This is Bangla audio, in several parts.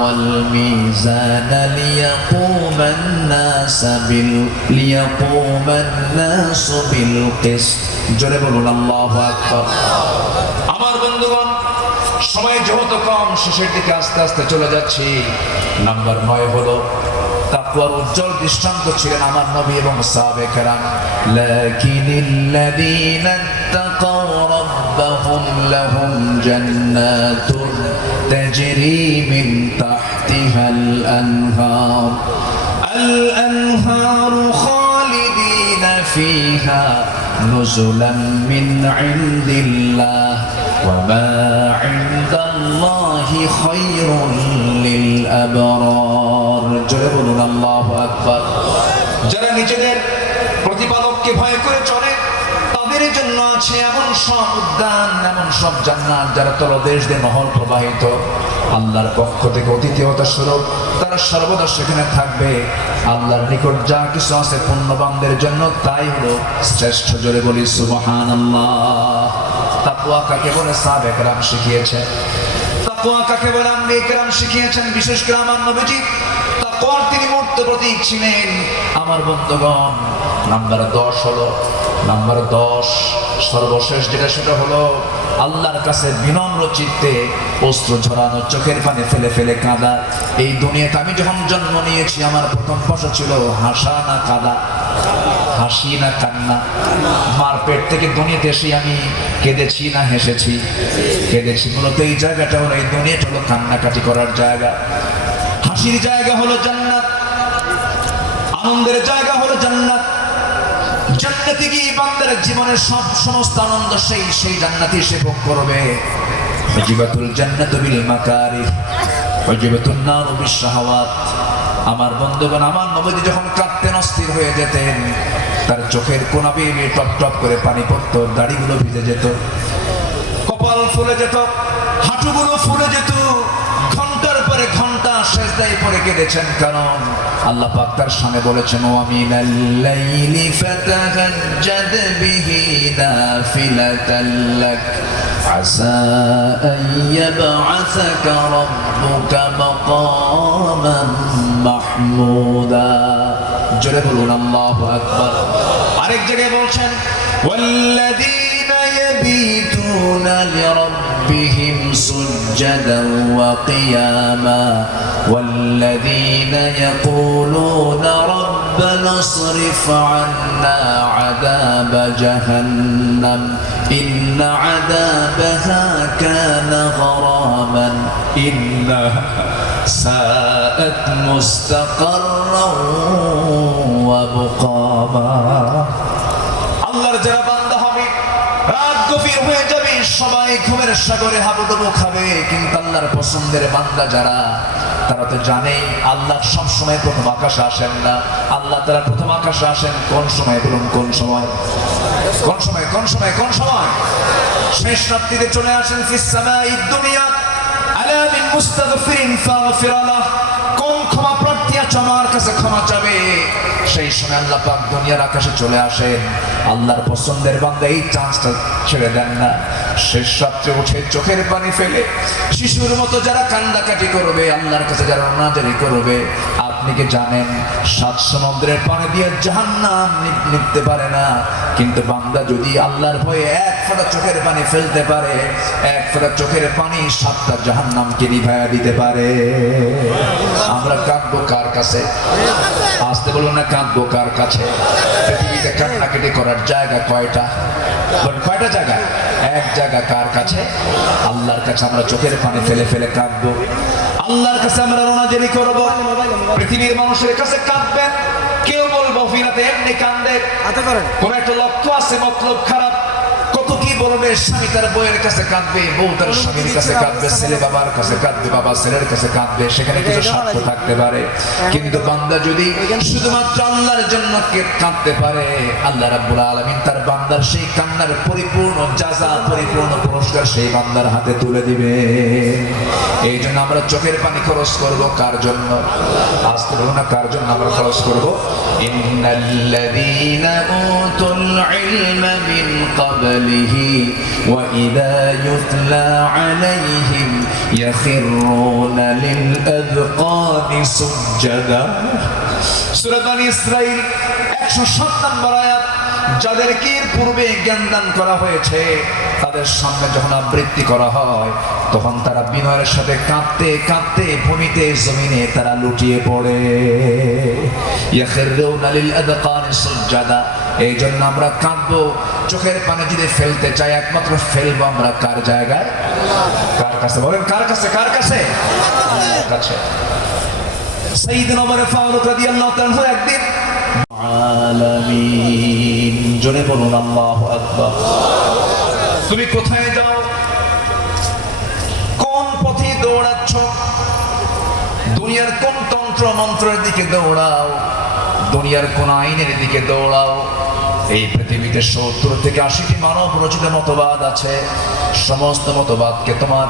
والميزان ليقوم الناس بال ليقوم الناس بالقسط জোরে বলুন আল্লাহু আকবার আমার বন্ধুগণ সময় যেহেতু কম শেষের দিকে আস্তে আস্তে চলে যাচ্ছি নাম্বার নয় হলো তাকওয়ার উজ্জ্বল দৃষ্টান্ত ছিলেন আমার নবী এবং সাহাবে কেরাম লাকিনিল্লাযীনা তাকাও রাব্বাহুম লাহুম জান্নাতুন তাজরি মিন তাহতিহাল আনহার الأنهار خالدين فيها نزلا من عند الله وما عند الله خير للأبرار জোরে বলুন আল্লাহ আকবার যারা নিজেদের প্রতিপালককে ভয় করে চলে তাদের জন্য আছে এমন সব উদ্যান, এমন সব জান্নাত যারা তলদেশ দিয়ে নহর প্রবাহিত। আল্লাহর পক্ষ থেকে অতিথিয়তা স্বরূপ তারা সর্বদা সেখানে থাকবে। আল্লাহর নিকট যা কিছু আছে পুণ্যবানদের জন্য তাই হলো শ্রেষ্ঠ জোরে বলি সুবহান কাকে বলে? সাবেক রাম শিখিয়েছে তাকুয়া কাকে বলে? আমি একরাম শিখিয়েছেন, বিশেষ করে আমার নবীজি। তিনি মূর্ত প্রতীক ছিলেন। আমার বন্ধুগণ, নাম্বার দশ হলো নাম্বার দশ, সর্বশেষ যেটা সেটা হলো আল্লাহর কাছে বিনম্র চিত্তে অস্ত্র ঝরানো, চোখের পানে ফেলে ফেলে কাঁদা। এই দুনিয়াতে আমি যখন জন্ম নিয়েছি, আমার প্রথম প্রশ্ন ছিল হাসা না কাদা, হাসি না কান্না। মার পেট থেকে দুনিয়াতে এসে আমি কেঁদেছি না হেসেছি, কেঁদেছি। মূলত এই জায়গাটা হলো, এই দুনিয়াটা হলো কান্নাকাটি করার জায়গা। হাসির জায়গা হলো জান্নাত, আনন্দের জায়গা হলো জান্নাত। জান্নাতে গিয়ে বান্দার জীবনের সব সমস্ত আনন্দ সেই সেই জান্নাতে সে ভোগ করবে। জিবাতুল জান্নাত বিল মাকারি ওয়াজিবাতুন নার বিশ শাহাওয়াত। আমার বন্ধুগণ, আমার নবী যখন কাঁদতেন, অস্থির হয়ে যেতেন, তার চোখের কোনা বেয়ে টপ টপ করে পানি পড়তো, দাড়িগুলো ভিজে যেত, কপাল ফুলে যেত, হাঁটুগুলো ফুলে যেত সেজদায় পরে কেঁদেছেন কারণ আল্লাহ পাক তার সামনে বলেছেন ও আমিনাল লাইলি ফাতাহাজ্জাদ বিহি নাফিলাতাল লাক عسى أن يبعثك ربك مقاما محمودا জোরে বলুন আল্লাহু আকবার আরেক জায়গায় বলছেন والذين يبيتون لربهم سجدا وقياما والذين يقولون ربنا اصرف عنا عذاب جهنم إن عذابها كان غراما إنها ساءت مستقرا ومقاما সবাই ঘুমের সাগরে হাবুডুবু খাবে, কিন্তু আল্লাহর পছন্দের বান্দা যারা, তারা তো জানেই, আল্লাহ সব সময় প্রথম আকাশে আসেন না। আল্লাহ তারা প্রথম আকাশে আসেন, কোন সময় বলুন, কোন সময়? কোন সময় কোন সময় কোন সময়? শেষ রাত্রিতে চলে আসেন, ফিস সামাই দুনিয়া, আলা মিন মুস্তাগফিরিন ফাগফির লাহ কোন ক্ষমা প্রার্থী আছে, আমার কাছে ক্ষমা চাবে সেই সময় আল্লাহ পাক দুনিয়ার আকাশে চলে আসে। আল্লাহর পছন্দের বান্দা এই চান্সটা ছেড়ে দেন না। শেষ রাত্রে উঠে চোখের পানি ফেলে শিশুর মতো যারা কান্দাকাটি করবে, আল্লাহর কাছে যারা অনাদারি করবে আপনি কি জানেন সাত সমুদ্রের পানি দিয়ে জাহান্নাম নিপতে পারে না। কিন্তু বান্দা যদি আল্লাহর ভয়ে এক ফোঁটা চোখের পানি ফেলতে পারে, এক ফোঁটা চোখের পানি সাতটা জাহান্নামকে নিভায়া দিতে পারে। আমরা কাঁদবো কার কাছে? আসতে বলব না, কাঁদবো কার কাছে? পৃথিবীতে কান্নাকাটি করার জায়গা কয়টা? কয়টা জায়গা? এক জায়গা কার কাছে? আল্লাহর কাছে আমরা চোখের পানি ফেলে ফেলে কাঁদবো। আল্লাহর কাছে আমরা রোনাজারি করব পৃথিবীর মানুষের কাছে কাঁদবেন কেউ বলব ফিরাতে এমনি কান্দে। করেন। কোন একটা লক্ষ্য আছে মতলব খারাপ। কত কি বলবে? স্বামী তার বইয়ের কাছে কাঁদবে বউ তার স্বামীর কাছে কাঁদবে ছেলে বাবার কাছে কাঁদবে বাবা ছেলের কাছে কাঁদবে সেখানে কিছু স্বার্থ থাকতে পারে। কিন্তু বান্দা যদি শুধুমাত্র আল্লাহর জন্য কাঁদতে পারে আল্লাহ রাব্বুল আলামিন তার বান্দার সেই কান্নার পরিপূর্ণ জাযা পরিপূর্ণ পুরস্কার সেই বান্দার হাতে তুলে দিবে। এই জন্য আমরা চোখের পানি খরচ করব কার জন্য? আসতে বলব না কার জন্য আমরা খরচ করব। ইন্নাল্লাযীনা উতুল ইলমা মিন ক্বাবলি به وإذا يتلى عليهم يخرون للأذقان سجدا সূরা বনী ইসরাইল 107 নম্বর আয়াত যাদেরকে এর পূর্বে জ্ঞান দান করা হয়েছে তাদের সামনে যখন আবৃত্তি করা হয় তখন তারা বিনয়ের সাথে কাঁদতে কাঁদতে ভূমিতে জমিনে তারা লুটিয়ে পড়ে এই জন্য আমরা কাঁদবো, চোখের পানি ফেলতে চাই, একমাত্র ফেলব আমরা কার জায়গায়? কার কাছে? বলেন, কার কাছে? কার কাছে? কাছে? একদিন তুমি কোথায় যাও? তন্ত্র মন্ত্রের দিকে দৌড়াও, দুনিয়ার কোন আইনের দিকে দৌড়াও। এই পৃথিবীতে সত্তর থেকে আশিটি মানব রচিত মতবাদ আছে। সমস্ত মতবাদকে তোমার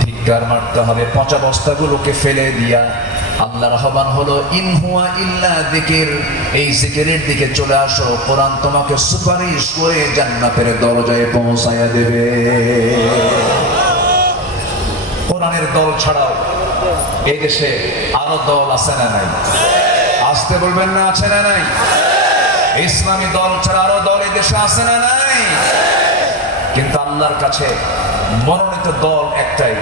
ধিক্কার মারতে হবে। পচা বস্তাগুলোকে ফেলে দিয়া আল্লাহর আহ্বান হলো ইনহুয়া ইল্লা দিকের এই জিকিরের দিকে চলে আসো। কোরআন তোমাকে সুপারিশ করে জান্নাতের দরজায় পৌঁছায়া দেবে। কোরআনের দল ছাড়াও এই দেশে আরও দল আছে না নাই? আসতে বলবেন না, আছে না নাই? ইসলামী দল ছাড়া আরও দল এই দেশে আছে না নাই? কিন্তু আল্লাহর কাছে মনোনীত দল একটাই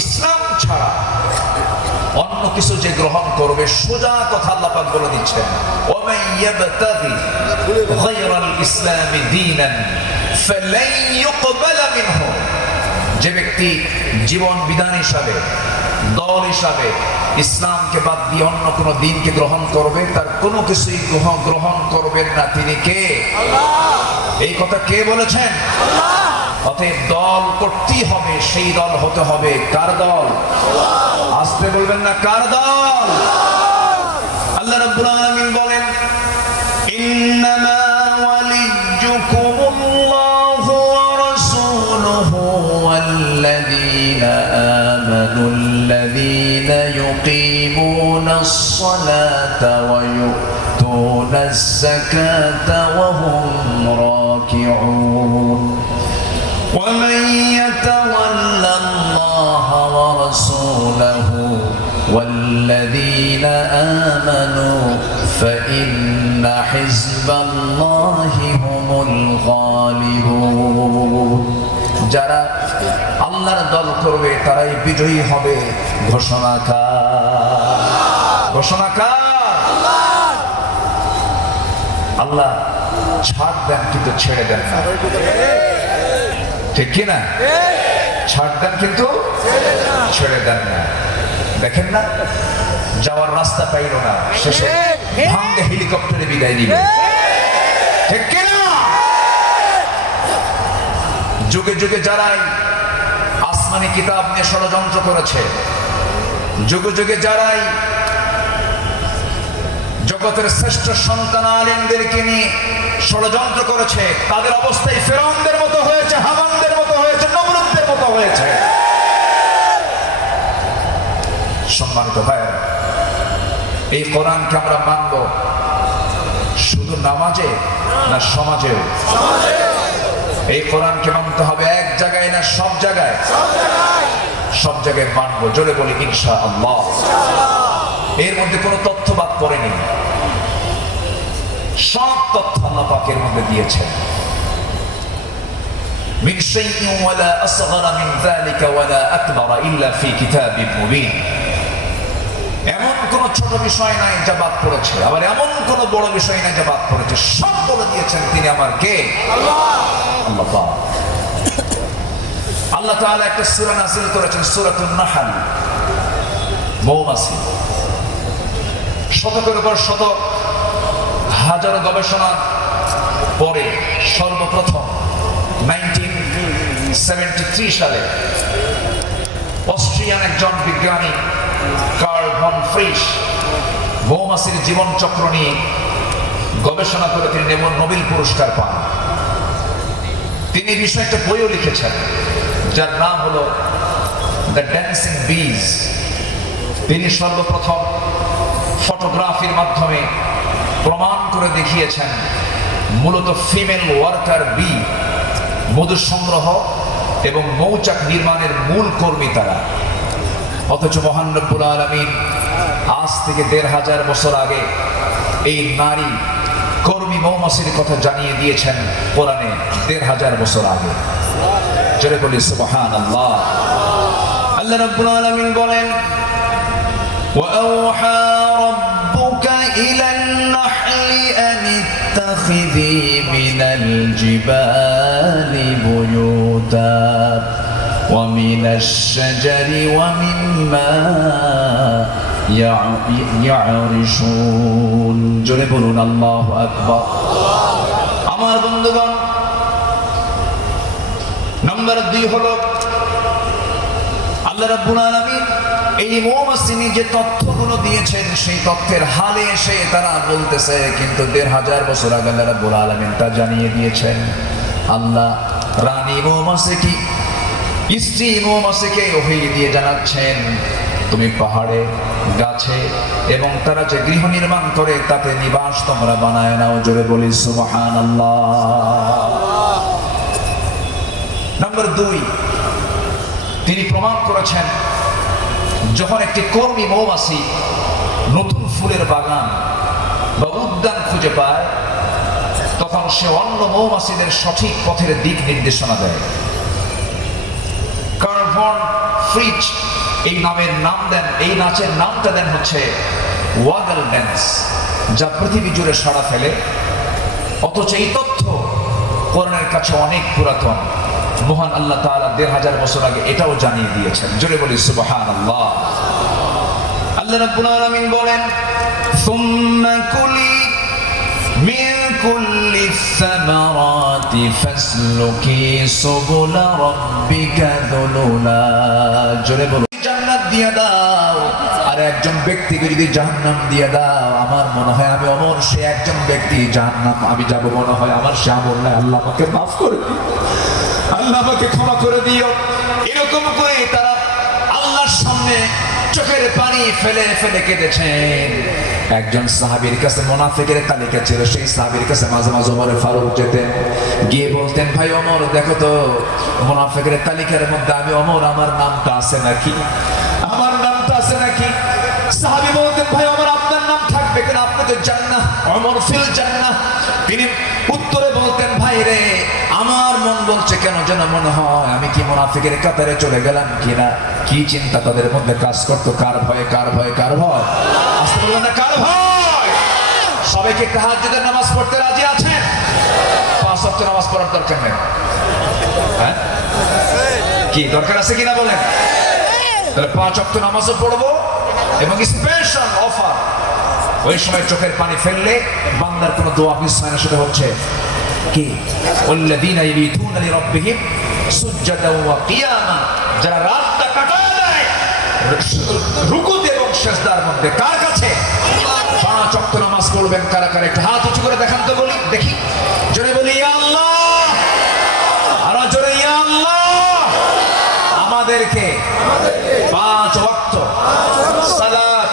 ইসলাম ছাড়া অন্য কিছু যে গ্রহণ করবে, সোজা কথা আল্লাহ পাক বলে দিচ্ছেন, ওমান ইয়াবতাগি গায়রাল ইসলামি দীনান ফালান ইউকবালা মিনহু। যে ব্যক্তি জীবন বিধান হিসাবে দল হিসাবে ইসলামকে বাদ দিয়ে অন্য কোন দিনকে গ্রহণ করবে তার কোনো কিছুই গ্রহণ গ্রহণ করবেন না। তিনি কে? এই কথা কে বলেছেন? অতএব দল করতেই হবে সেই দল হতে হবে। কার দল? আসতে বলবেন না কার দল? আল্লাহ রাব্বুল আলামিন বলেন ইন্নামা الذين آمنوا الذين يقيمون الصلاة ويؤتون الزكاة وهم راكعون. ومن يتولى الله ورسوله والذين آمنوا فإن حزب الله هم الغالبون. আল্লাহর দল করবে, তারাই বিজয়ী হবে। ঘোষণা কার? ঘোষণা আল্লাহ ছাড় দেন, কিন্তু ছেড়ে দেন। ঠিক কি না? ছাড় দেন, কিন্তু ছেড়ে দেন না। দেখেন না, যাওয়ার রাস্তা পাইল না। শেষে ভাঙ্গে হেলিকপ্টারে বিদায় দিল ঠিক কি না? যুগে যুগে যারাই আসমানি কিতাব নিয়ে ষড়যন্ত্র করেছে। যুগে যুগে যারাই জগতের শ্রেষ্ঠ সন্তান আলেমদেরকে নিয়ে ষড়যন্ত্র করেছে, তাদের অবস্থায় ফেরাউনদের মতো হয়েছে, হামানদের মতো হয়েছে, নমরুদদের মতো হয়েছে। সম্মানিত ভাইয়েরা, এই কোরআনকে আমরা মানব শুধু নামাজে না সমাজেও? এই কোরআনকে মানতে হবে এক জায়গায় না সব জায়গায় সব জায়গায় মানবো জোরে বলি ইনশা আল্লাহ এর মধ্যে কোনো তথ্য বাদ পড়েনি সব তথ্য আল্লাহ পাকের মধ্যে দিয়েছেন من شيء ولا أصغر من ذلك ولا أكبر إلا في كتاب مبين এমন কোন ছোট বিষয় নাই যা বাদ পড়েছে আবার এমন কোন বড় বিষয় নাই যা বাদ পড়েছে সব বলে দিয়েছেন তিনি আমার কে আল্লাহ পাক। আল্লাহ তাআলা একটা সূরা নাযিল করেছেন, সূরাতুন নাহল। মৌমাছি শতকের পর শতক, হাজারো গবেষণার পরে সর্বপ্রথম নাইনটিন সালে অস্ট্রিয়ান একজন বিজ্ঞানী, কার্ল ভন মৌমাছির জীবন চক্র নিয়ে গবেষণা করে তিনি নোবেল পুরস্কার পান। তিনি বিষয়ে একটা বইও লিখেছেন। যার নাম হলো দ্য ড্যান্সিং বিজ তিনি সর্বপ্রথম ফটোগ্রাফির মাধ্যমে প্রমাণ করে দেখিয়েছেন মূলত ফিমেল ওয়ার্কার বি মধু সংগ্রহ এবং মৌচাক নির্মাণের মূল কর্মী তারা। অথচ মহান রব্বুল আলমিন আজ থেকে দেড় হাজার বছর আগে এই নারী কর্মী মৌমাছির কথা জানিয়ে দিয়েছেন কোরআনে দেড় হাজার বছর আগে। জোরে বলি সুবহান আল্লাহ আল্লাহ রব্বুল আলমিন বলেন وأوحى ربك إلى النحل أن اتخذي من الجبال بيوتا ومن الشجر ومما يع- يعرشون জোরে বলুন আল্লাহ আকবার আমার বন্ধুগণ নাম্বার দুই হলো আল্লাহ রাব্বুল আলামিন এই মৌমাসিনী যে তথ্যগুলো দিয়েছেন, সেই তথ্যের হালে এসে তারা বলতেছে, কিন্তু দেড় হাজার বছর আগে আল্লাহ রাব্বুল আলামিন তা জানিয়ে দিয়েছেন। আল্লাহ রানী মৌমাসিকি স্ত্রী মৌমাসিকে ওহি দিয়ে জানাচ্ছেন, তুমি পাহাড়ে, গাছে এবং তারা যে গৃহ নির্মাণ করে তাতে নিবাস তোমরা বানায় নাও। জোরে বলি, সুবহানাল্লাহ। নাম্বার দুই, তিনি প্রমাণ করেছেন, যখন একটি কর্মী মৌমাছি নতুন ফুলের বাগান বা উদ্যান খুঁজে পায়, তখন সে অন্য মৌমাছিদের সঠিক পথের দিক নির্দেশনা দেয়। কার্ভন ফ্রিজ এই নামের নাম দেন, এই নাচের নামটা দেন হচ্ছে ওয়াগল ড্যান্স যা পৃথিবী জুড়ে সাড়া ফেলে। অথচ এই তথ্য কোরআনের কাছে অনেক পুরাতন। মহান আল্লাহ তাআলা দেড় হাজার বছর আগে এটাও জানিয়ে দিয়েছেন। জোরে বলি সুবহান আল্লাহ আল্লাহ আলামিন বলেন, সুম্মা কুলি মিন কুল্লি সামারাতি ফাসলুকি সুবুলা রাব্বিকা জোরে বলো জান্নাত দিয়ে দাও, আর একজন ব্যক্তিকে যদি জাহান্নাম দিয়ে দাও, আমার মনে হয় আমি অমর। সে একজন ব্যক্তি জাহান্নাম, আমি যাব মনে হয় আমার সে আমল নাই, আল্লাহ আমাকে মাফ করে দিও আল্লাহ আমাকে ক্ষমা করে দিও। এরকম করে তারা আল্লাহর সামনে চোখের পানি ফেলে ফেলে কেঁদেছেন। একজন সাহাবীর কাছে মোনাফিকের তালিকা ছিল, সেই সাহাবীর কাছে মাঝে মাঝে ওমরে ফারুক যেতেন। গিয়ে বলতেন, ভাই অমর দেখো তো, মোনাফিকের তালিকার মধ্যে আমি অমর আমার নামটা আছে নাকি? আমার নামটা আছে নাকি? সাহাবী বলতেন, ভাই অমর আপনার নাম থাকবে কেন? আপনি তো জান্নাহ অমর ফিল জান্নাহ। তিনি বলছে, কেন যেন মনে হয় আমি কি মুনাফিকের কাতারে চলে গেলাম কিনা? কি চিন্তা তাদের মধ্যে কাজ করতো? কার ভয়ে কার ভয়ে, কার ভয়? কার ভয়? সবাইকে তাহাজ্জুদের নামাজ পড়তে রাজি ওয়াক্ত নামাজ পড়ার দরকার নেই। হ্যাঁ? কি, দরকার আছে কিনা বলেন? তাহলে পাঁচ ওয়াক্ত নামাজও পড়ব এবং স্পেশাল অফার ওই সময় চোখের পানি ফেললে বান্দার কোনো দোয়া মিস সেটা হচ্ছে কে ওয়াল্লাযীনা ইয়াবিতুনা লিরাব্বিহিম সুজদাও ওয়া কিয়ামা। যারা রাতটা কাটায় রুকুতে এবং সিজদার মধ্যে, কার কাছে? পাঁচ ওয়াক্ত নামাজ পড়বেন, কারা কারা? একটা হাত উঁচু করে দেখান তো বলি, দেখি। জোরে বলি, ইয়া আল্লাহ! আর জোরে, ইয়া আল্লাহ! আমাদেরকে পাঁচ ওয়াক্ত সালাত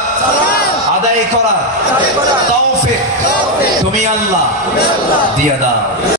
আদায় করা তৌফিক তুমি আল্লাহ। দিয়া দাও।